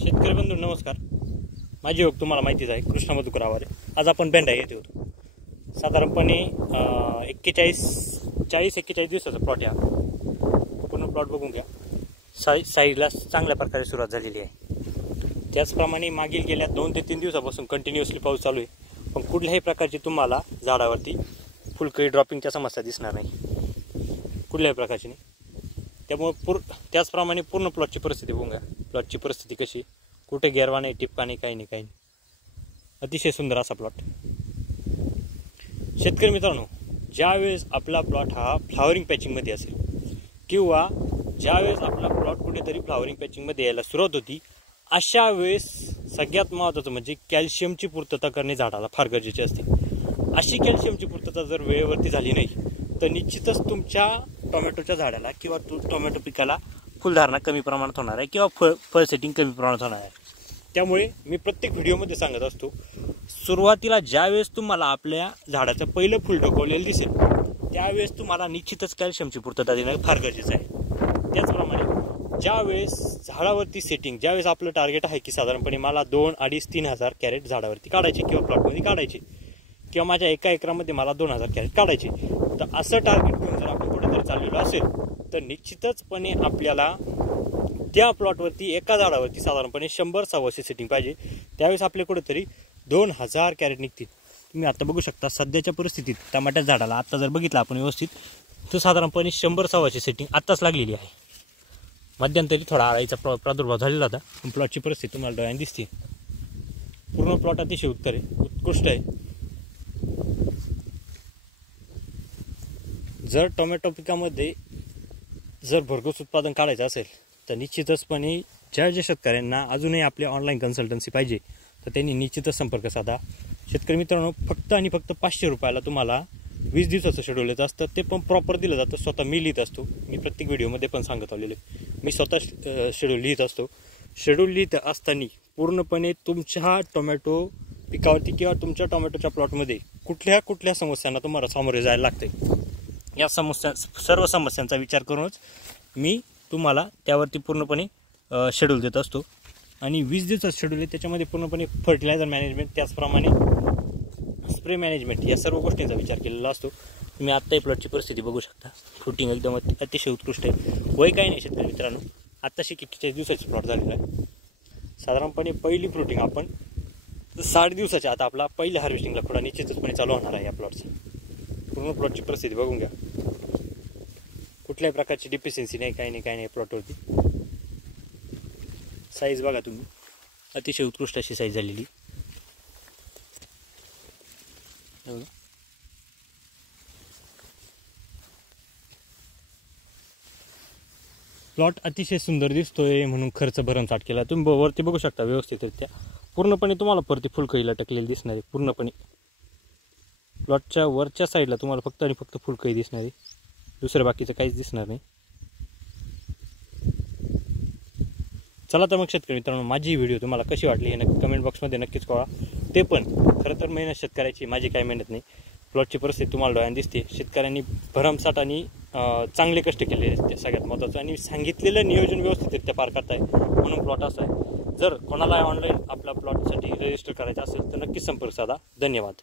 शेतकरी बंधू नमस्कार. माझी ओळख तुम्हाला माहितीच आहे, कृष्ण मधुकर आवारे. आज आपण बेंडा येथे होतो. साधारणपणे 41 दिवसाचा प्लॉट आहे. पूर्ण प्लॉट बघून घ्या. साईडला चांगल्या प्रकारे सुरुवात झालेली आहे. त्याचप्रमाणे मागील गेल्या 2 ते 3 दिवसापासून कंटिन्युअसली पाऊस चालू आहे, पण कुठल्याही प्रकारची तुम्हाला झाडावरती फुलकळी ड्रॉपिंगच्या समस्या दिसणार नाही, कुठल्याही प्रकारची नाही. त्यामुळे त्याचप्रमाणे पूर्ण प्लॉटची परिस्थिती बघून घ्या. प्लॉटची परिस्थिती कशी, कुठे गेरवा नाही, टिपका नाही, काही नाही. अतिशय सुंदर असा प्लॉट. शेतकरी मित्रांनो, ज्यावेळेस आपला प्लॉट हा फ्लावरिंग पॅचिंगमध्ये असेल किंवा ज्यावेळेस आपला प्लॉट कुठेतरी फ्लावरिंग पॅचिंगमध्ये यायला सुरुवात होती, अशा वेळेस सगळ्यात महत्त्वाचं म्हणजे कॅल्शियमची पूर्तता करणे झाडाला फार गरजेचे असते. अशी कॅल्शियमची पूर्तता जर वेळेवरती झाली नाही तर निश्चितच तुमच्या टोमॅटोच्या झाडाला किंवा टोमॅटो पिकाला फुलधारणा कमी प्रमाणात होणार आहे किंवा फळ सेटिंग कमी प्रमाणात होणार आहे. त्यामुळे मी प्रत्येक व्हिडिओमध्ये सांगत असतो, सुरुवातीला ज्यावेळेस तुम्हाला आपल्या झाडाचं पहिलं फुल ढकवलेलं दिसेल त्यावेळेस तुम्हाला निश्चितच कॅल्शियमची पूर्तता देणं फार गरजेचं आहे. त्याचप्रमाणे ज्यावेळेस झाडावरती सेटिंग, ज्यावेळेस आपलं टार्गेट आहे की साधारणपणे मला 2, 2.5, 3,000 कॅरेट झाडावरती काढायचे किंवा प्लॉटमध्ये काढायचे किंवा माझ्या एका एकरामध्ये मला 2,000 कॅरेट काढायचे, तर असं टार्गेट घेऊन जर आपण कुठेतरी चाललेलो असेल तर निश्चितचपणे आपल्याला त्या प्लॉटवरती एका झाडावरती साधारणपणे 100-125 सेटिंग पाहिजे. त्यावेळेस आपले कुठेतरी 2,000 कॅरेट निघतील. तुम्ही आता बघू शकता सध्याच्या परिस्थितीत टमाट्या झाडाला आता जर बघितलं आपण व्यवस्थित तर साधारणपणे 100-125 सेटिंग आत्ताच लागलेली आहे. मध्यंतरी थोडा आळीचा प्रादुर्भाव झालेला होता, पण प्लॉटची परिस्थिती तुम्हाला डोळ्याने दिसते. पूर्ण प्लॉट अतिशय उत्कृष्ट आहे. जर टोमॅटो पिकामध्ये जर भरघोस उत्पादन काढायचं असेल तर निश्चितचपणे ज्या शेतकऱ्यांना अजूनही आपली ऑनलाईन कन्सल्टन्सी पाहिजे तर त्यांनी निश्चितच संपर्क साधा. शेतकरी मित्रांनो, फक्त आणि फक्त 500 रुपयाला तुम्हाला 20 दिवसाचं शेड्यूल येत असतं. ते पण प्रॉपर दिलं जातं. स्वतः मी लिहित असतो. मी प्रत्येक व्हिडिओमध्ये पण सांगत आलेले, मी स्वतः शेड्यूल लिहित असतो. शेड्यूल लिहित असताना पूर्णपणे तुमच्या टोमॅटो पिकावरती किंवा तुमच्या टोमॅटोच्या प्लॉटमध्ये कुठल्या समस्यांना तुम्हाला सामोरे जायला लागते, या सर्व समस्यांचा विचार करूनच मी तुम्हाला त्यावरती पूर्णपणे शेड्यूल देत असतो. आणि 20 दिवसाचं शेड्यूल आहे, त्याच्यामध्ये पूर्णपणे फर्टिलायझर मॅनेजमेंट, त्याचप्रमाणे स्प्रे मॅनेजमेंट या सर्व गोष्टींचा विचार केलेला असतो. तुम्ही आत्ताही प्लॉटची परिस्थिती बघू शकता. फ्रुटिंग एकदम अतिशय उत्कृष्ट आहे. वय काही नाही शेतकरी मित्रांनो, आत्ताशी 41 दिवसाची प्लॉट झालेला आहे. साधारणपणे पहिली फ्रुटिंग आपण 60 दिवसाच्या आता आपला पहिल्या हार्वेस्टिंगला पुढे निश्चितचपणे चालू होणार आहे. या प्लॉटची पूर्ण प्लॉटची परिस्थिती बघून घ्या. कुठल्याही प्रकारची डिफिशियन्सी नाही, काही नाही प्लॉटवरती. साईज बघा तुम्ही, अतिशय उत्कृष्ट अशी साईज झालेली. प्लॉट अतिशय सुंदर दिसतोय म्हणून खर्च भरमसाठ केला. तुम्ही वरती बघू शकता व्यवस्थितरित्या पूर्णपणे तुम्हाला परती फुलकळीला टाकलेली दिसणार आहे. पूर्णपणे प्लॉटच्या वरच्या साईडला तुम्हाला फक्त आणि फक्त फुलकळी दिसणार आहे, दुसरं बाकीचं काहीच दिसणार नाही. चला तर मग शेतकरी मित्रांनो, माझी व्हिडिओ तुम्हाला कशी वाटली हे नक्की कमेंट बॉक्समध्ये नक्कीच कळवा. ते पण खरं तर मेहनत शेतकऱ्याची, माझी काही मेहनत नाही. प्लॉटची परिस्थिती तुम्हाला डोळ्याने दिसते. शेतकऱ्यांनी भरमसाठ आणि चांगले कष्ट केलेले असते सगळ्यात महत्त्वाचं, आणि सांगितलेलं नियोजन व्यवस्थितरित्या पार करताय म्हणून प्लॉट असा आहे. जर कोणाला ऑनलाईन आपल्या प्लॉटसाठी रजिस्टर करायचं असेल तर नक्कीच संपर्क साधा. धन्यवाद.